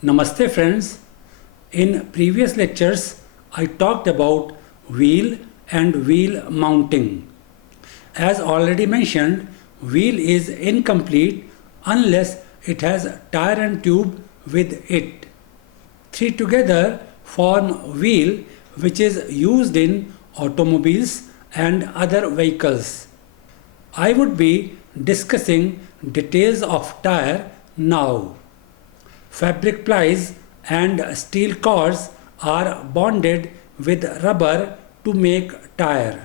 Namaste friends. In previous lectures, I talked about wheel and wheel mounting. As already mentioned, wheel is incomplete unless it has tire and tube with it. Three together form wheel, which is used in automobiles and other vehicles. I would be discussing details of tire now. Fabric plies and steel cords are bonded with rubber to make tire.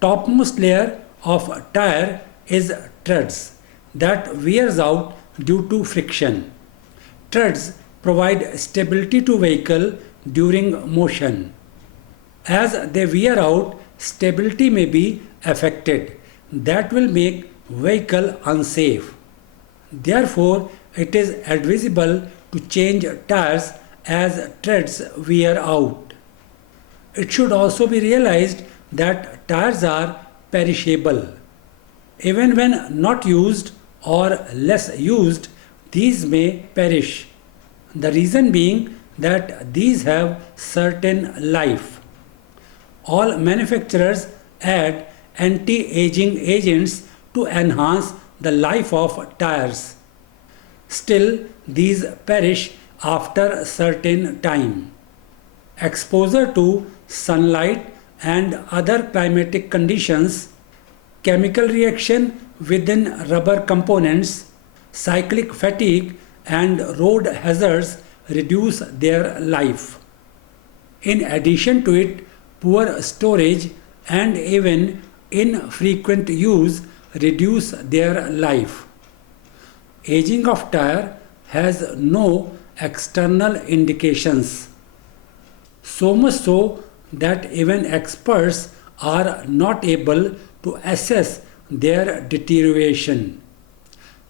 Topmost layer of tire is treads that wears out due to friction. Treads provide stability to vehicle during motion. As they wear out, stability may be affected. That will make vehicle unsafe. Therefore, it is advisable to change tires as treads wear out. It should also be realized that tires are perishable. Even when not used or less used, these may perish. The reason being that these have certain life. All manufacturers add anti-aging agents to enhance the life of tires. Still, these perish after a certain time. Exposure to sunlight and other climatic conditions, chemical reaction within rubber components, cyclic fatigue, and road hazards reduce their life. In addition to it, poor storage and even infrequent use reduce their life. Aging of tire has no external indications. So much so that even experts are not able to assess their deterioration.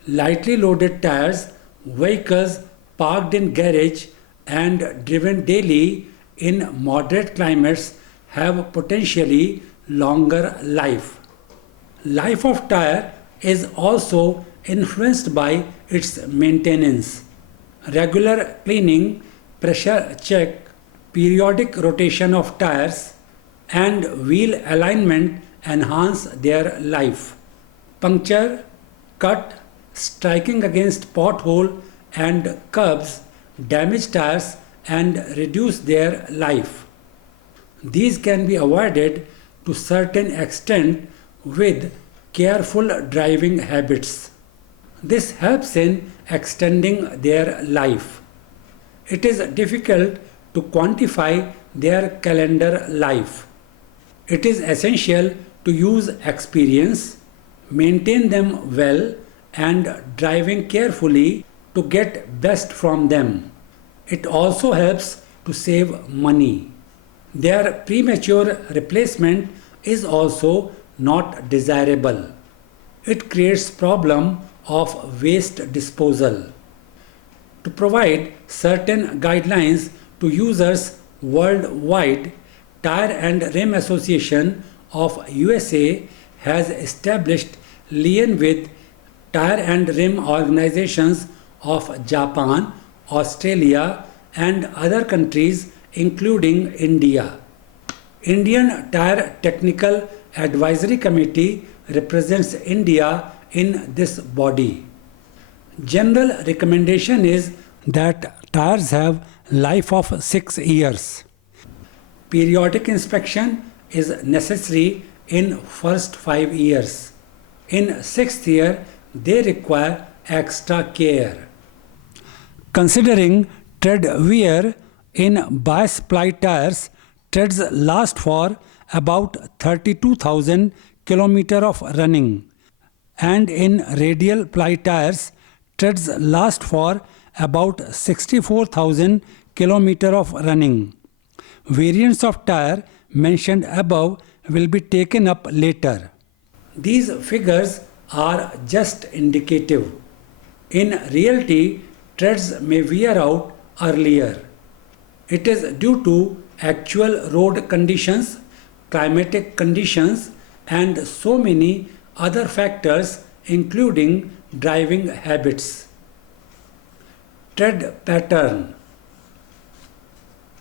Lightly loaded tires, vehicles parked in garage and driven daily in moderate climates have potentially longer life. Life of tire is also influenced by its maintenance. Regular cleaning, pressure check, periodic rotation of tires, and wheel alignment enhance their life. Puncture, cut, striking against pothole and curbs damage tires and reduce their life. These can be avoided to certain extent with careful driving habits. This helps in extending their life. It is difficult to quantify their calendar life. It is essential to use experience, maintain them well, and driving carefully to get best from them. It also helps to save money. Their premature replacement is also not desirable. It creates problem of waste disposal. To provide certain guidelines to users worldwide, Tire and Rim Association of USA has established lien with tire and rim organizations of Japan, Australia and other countries including India. Indian Tire Technical Advisory Committee represents India in this body. General recommendation is that tires have life of 6 years. Periodic inspection is necessary in first 5 years. In 6th year, they require extra care. Considering tread wear in bias ply tires, treads last for about 32,000 km of running, and in radial ply tires, treads last for about 64,000 km of running. Variants of tire mentioned above will be taken up later. These figures are just indicative. In reality, treads may wear out earlier. It is due to actual road conditions, climatic conditions, and so many other factors including driving habits. Tread pattern.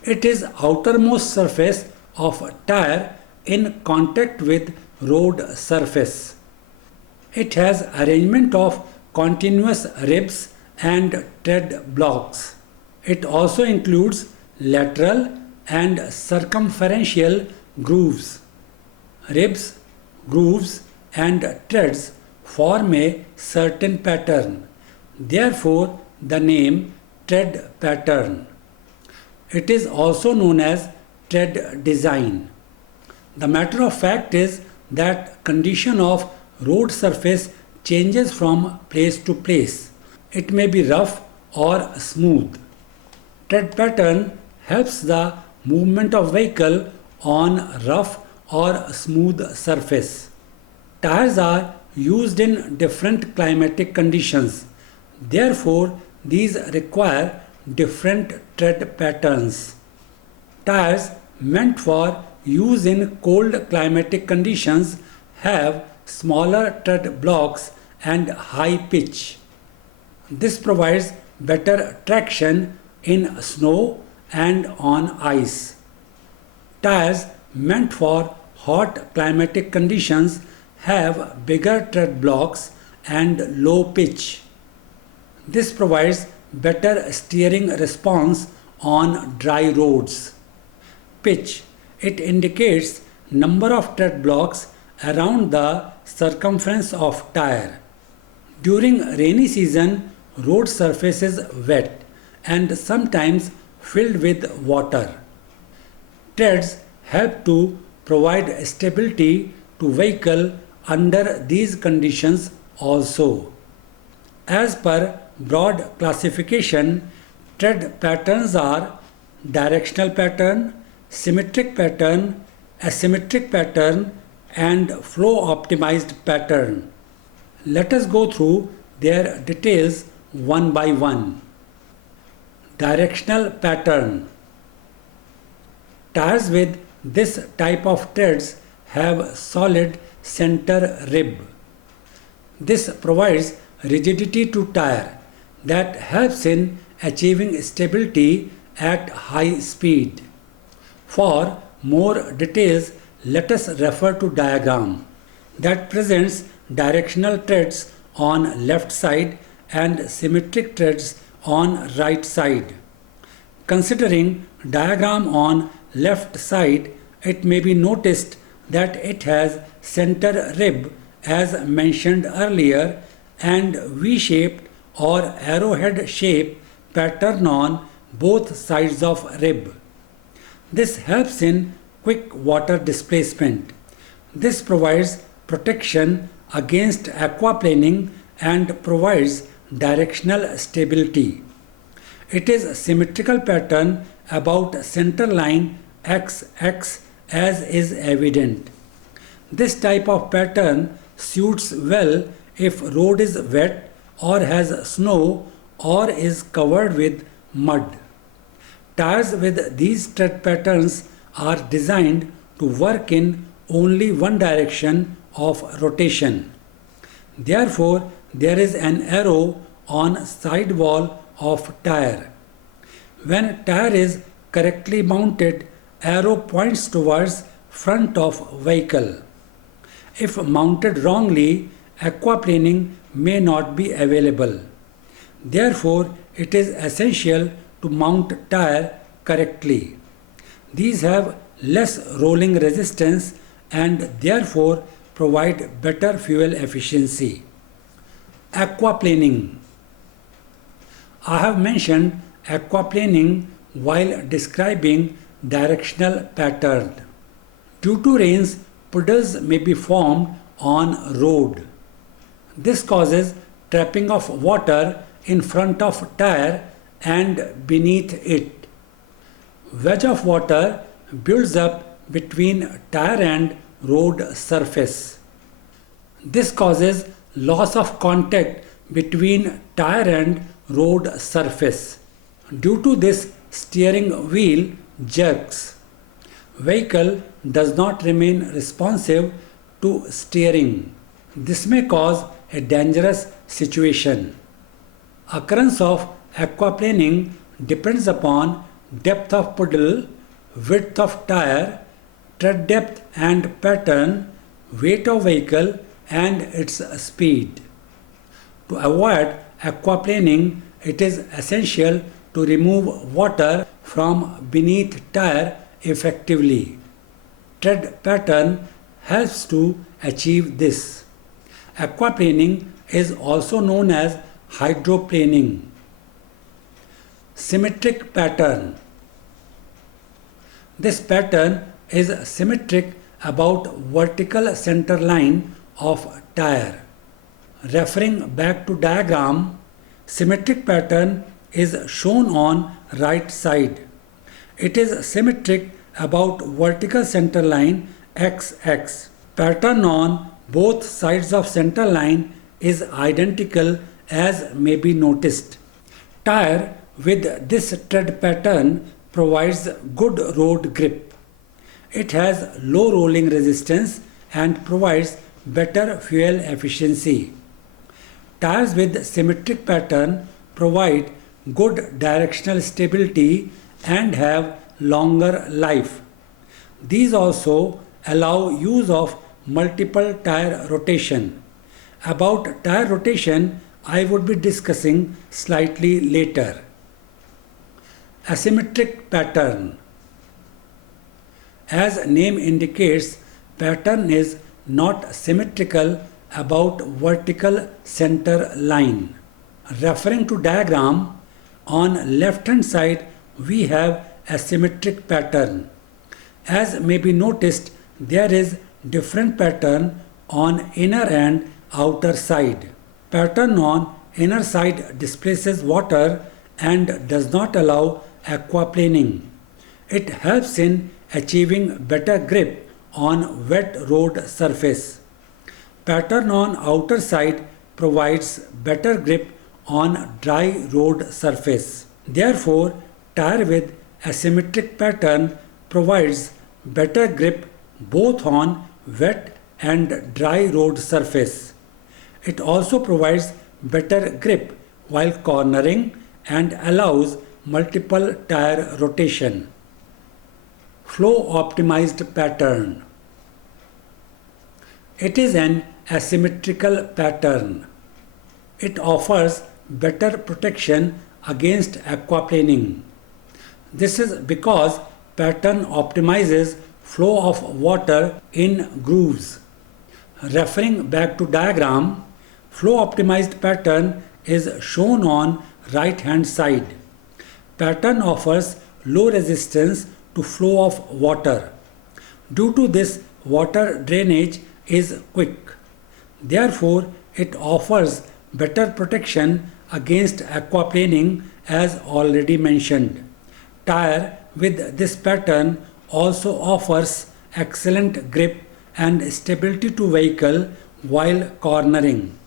It is outermost surface of a tire in contact with road surface. It has arrangement of continuous ribs and tread blocks. It also includes lateral and circumferential grooves. Ribs, grooves and treads form a certain pattern. Therefore, the name tread pattern. It is also known as tread design. The matter of fact is that condition of road surface changes from place to place. It may be rough or smooth. Tread pattern helps the movement of vehicle on rough or smooth surface. Tires are used in different climatic conditions. Therefore, these require different tread patterns. Tires meant for use in cold climatic conditions have smaller tread blocks and high pitch. This provides better traction in snow and on ice. Tires meant for hot climatic conditions have bigger tread blocks and low pitch. This provides better steering response on dry roads. Pitch. It indicates number of tread blocks around the circumference of tire. During rainy season, road surface is wet and sometimes filled with water. Treads help to provide stability to vehicle under these conditions also. As per broad classification, tread patterns are directional pattern, symmetric pattern, asymmetric pattern and flow optimized pattern. Let us go through their details one by one. Directional pattern. Tires with this type of treads have solid center rib. This provides rigidity to tire that helps in achieving stability at high speed. For more details, let us refer to diagram that presents directional treads on left side and symmetric treads on right side. Considering diagram on left side, it may be noticed that it has center rib as mentioned earlier and V-shaped or arrowhead shape pattern on both sides of rib. This helps in quick water displacement. This provides protection against aquaplaning and provides directional stability. It is a symmetrical pattern about center line XX as is evident. This type of pattern suits well if road is wet or has snow or is covered with mud. Tires with these tread patterns are designed to work in only one direction of rotation. Therefore, there is an arrow on side wall of tire. When tire is correctly mounted, arrow points towards front of vehicle. If mounted wrongly, aquaplaning may not be available. Therefore, it is essential to mount tire correctly. These have less rolling resistance and therefore provide better fuel efficiency. Aquaplaning. I have mentioned aquaplaning while describing directional pattern. Due to rains, puddles may be formed on road. This causes trapping of water in front of tire and beneath it. Wedge of water builds up between tire and road surface. This causes loss of contact between tire and road surface. Due to this, steering wheel jerks. Vehicle does not remain responsive to steering. This may cause a dangerous situation. Occurrence of aquaplaning depends upon depth of puddle, width of tire, tread depth and pattern, weight of vehicle and its speed. To avoid aquaplaning, it is essential to remove water from beneath tire effectively. Tread pattern helps to achieve this. Aquaplaning is also known as hydroplaning. Symmetric pattern. This pattern is symmetric about vertical center line of tire. Referring back to diagram, symmetric pattern is shown on right side. It is symmetric about vertical center line XX. Pattern on both sides of center line is identical as may be noticed. Tire with this tread pattern provides good road grip. It has low rolling resistance and provides better fuel efficiency. Tires with symmetric pattern provide good directional stability and have longer life. These also allow use of multiple tire rotation. About tire rotation, I would be discussing slightly later. Asymmetric pattern. As name indicates, pattern is not symmetrical about vertical center line. Referring to diagram, on left hand side we have a symmetric pattern. As may be noticed, there is different pattern on inner and outer side. Pattern on inner side displaces water and does not allow aquaplaning. It helps in achieving better grip on wet road surface. Pattern on outer side provides better grip on dry road surface. Therefore, tire with asymmetric pattern provides better grip both on wet and dry road surface. It also provides better grip while cornering and allows multiple tire rotation. Flow optimized pattern. It is an asymmetrical pattern. It offers better protection against aquaplaning. This is because pattern optimizes flow of water in grooves. Referring back to diagram, flow optimized pattern is shown on right hand side. Pattern offers low resistance to flow of water. Due to this, water drainage is quick. Therefore, it offers better protection against aquaplaning as already mentioned. Tire with this pattern also offers excellent grip and stability to vehicle while cornering.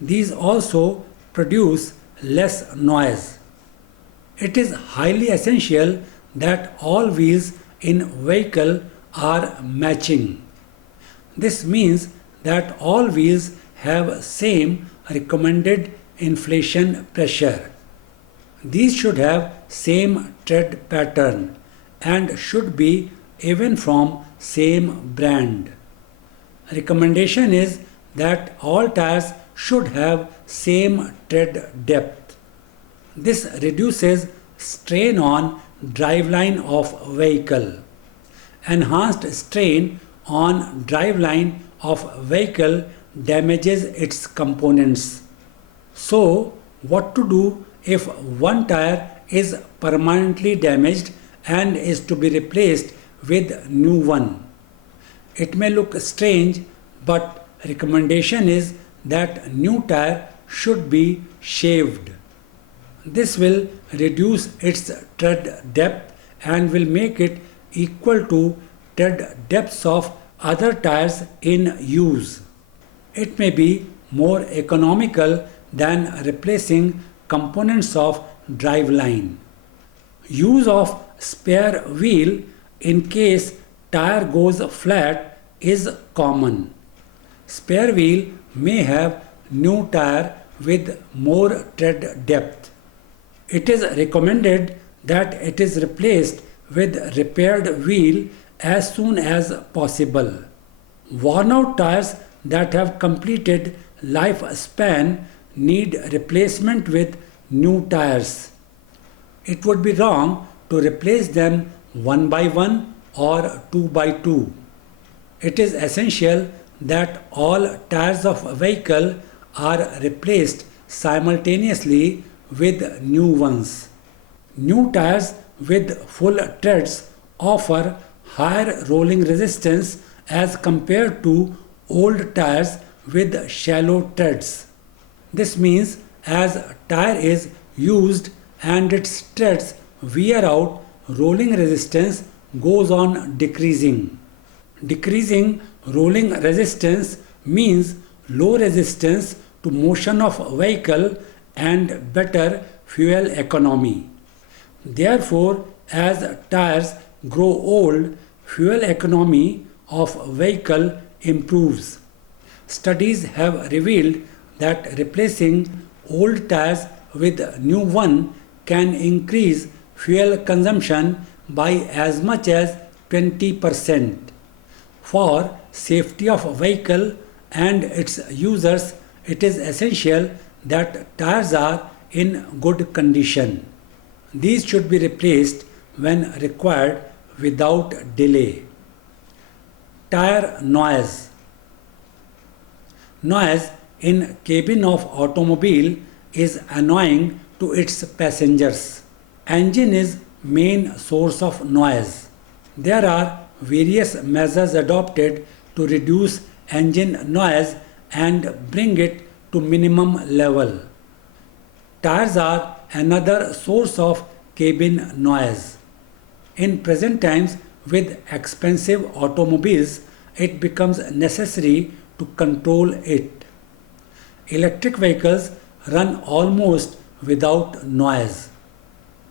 These also produce less noise. It is highly essential that all wheels in vehicle are matching. This means that all wheels have same recommended inflation pressure. These should have same tread pattern and should be even from same brand. Recommendation is that all tires should have same tread depth. This reduces strain on driveline of vehicle. Enhanced strain on driveline of vehicle damages its components. So, what to do if one tire is permanently damaged and is to be replaced with new one? It may look strange, but recommendation is that new tire should be shaved. This will reduce its tread depth and will make it equal to tread depths of other tires in use. It may be more economical than replacing components of driveline. Use of spare wheel in case tire goes flat is common. Spare wheel may have new tire with more tread depth. It is recommended that it is replaced with repaired wheel as soon as possible. Worn out tires that have completed lifespan need replacement with new tires. It would be wrong to replace them one by one or two by two. It is essential that all tires of a vehicle are replaced simultaneously with new ones. New tires with full treads offer higher rolling resistance as compared to old tires with shallow treads. This means as tire is used and its treads wear out, rolling resistance goes on decreasing. Decreasing rolling resistance means low resistance to motion of vehicle and better fuel economy. Therefore, as tires grow old, fuel economy of vehicle improves. Studies have revealed that replacing old tires with new one can increase fuel consumption by as much as 20%. For safety of a vehicle and its users, it is essential that tires are in good condition. These should be replaced when required without delay. Tire noise. Noise in cabin of automobile is annoying to its passengers. Engine is main source of noise. There are various measures adopted to reduce engine noise and bring it to minimum level. Tires are another source of cabin noise. In present times, with expensive automobiles, it becomes necessary to control it. Electric vehicles run almost without noise.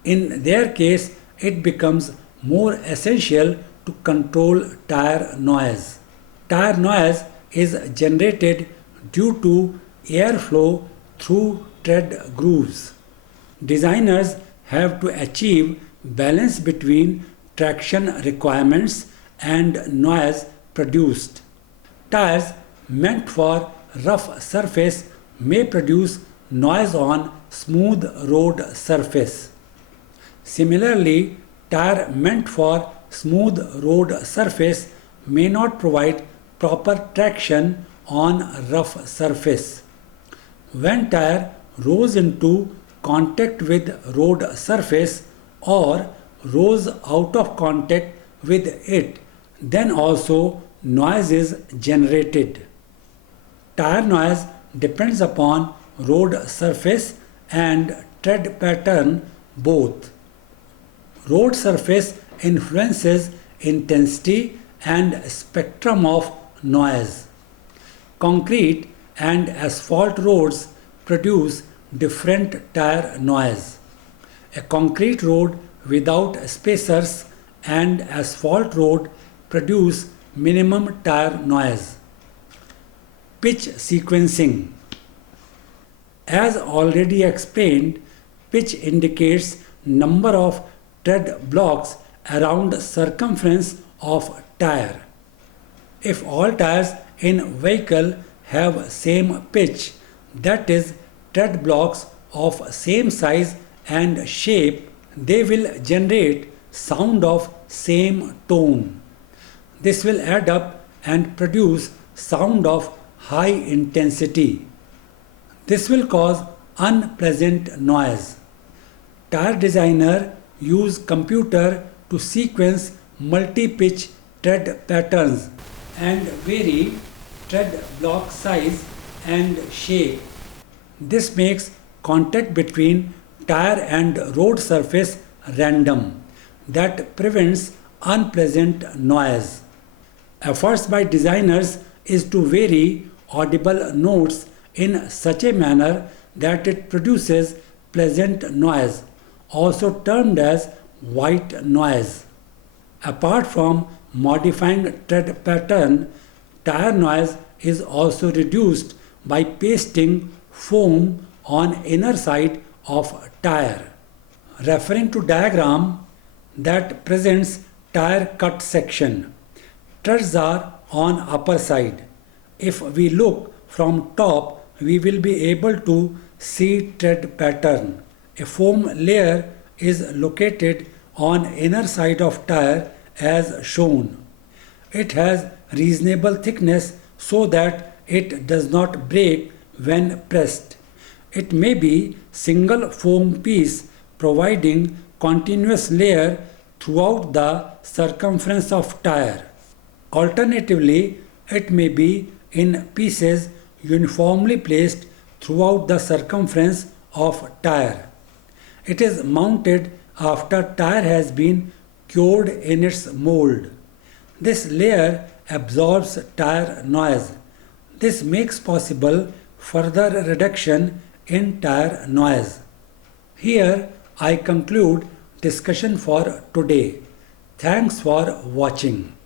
In their case, it becomes more essential to control tire noise. Tire noise is generated due to airflow through tread grooves. Designers have to achieve balance between traction requirements and noise produced. Tires meant for rough surface may produce noise on smooth road surface. Similarly, tire meant for smooth road surface may not provide proper traction on rough surface. When tire rolls into contact with road surface or rolls out of contact with it, then also noise is generated. Tire noise depends upon road surface and tread pattern both. Road surface influences intensity and spectrum of noise. Concrete and asphalt roads produce different tire noise. A concrete road without spacers and asphalt road produce minimum tire noise. Pitch sequencing. As already explained, pitch indicates number of tread blocks around circumference of tire. If all tires in vehicle have same pitch, that is tread blocks of same size and shape, they will generate sound of same tone. This will add up and produce sound of high intensity. This will cause unpleasant noise. Tire designer use computer to sequence multi-pitch tread patterns and vary tread block size and shape. This makes contact between tire and road surface random. That prevents unpleasant noise. Efforts by designers is to vary audible notes in such a manner that it produces pleasant noise, also termed as white noise. Apart from modifying tread pattern, tire noise is also reduced by pasting foam on inner side of tire. referring to diagram that presents tire cut section. Treads are on upper side. If we look from top, we will be able to see tread pattern. A foam layer is located on inner side of tire as shown. It has reasonable thickness so that it does not break when pressed. It may be single foam piece providing continuous layer throughout the circumference of tire. Alternatively, it may be in pieces uniformly placed throughout the circumference of tire. It is mounted after tire has been cured in its mold. This layer absorbs tire noise. This makes possible further reduction in tire noise. Here I conclude discussion for today. Thanks for watching.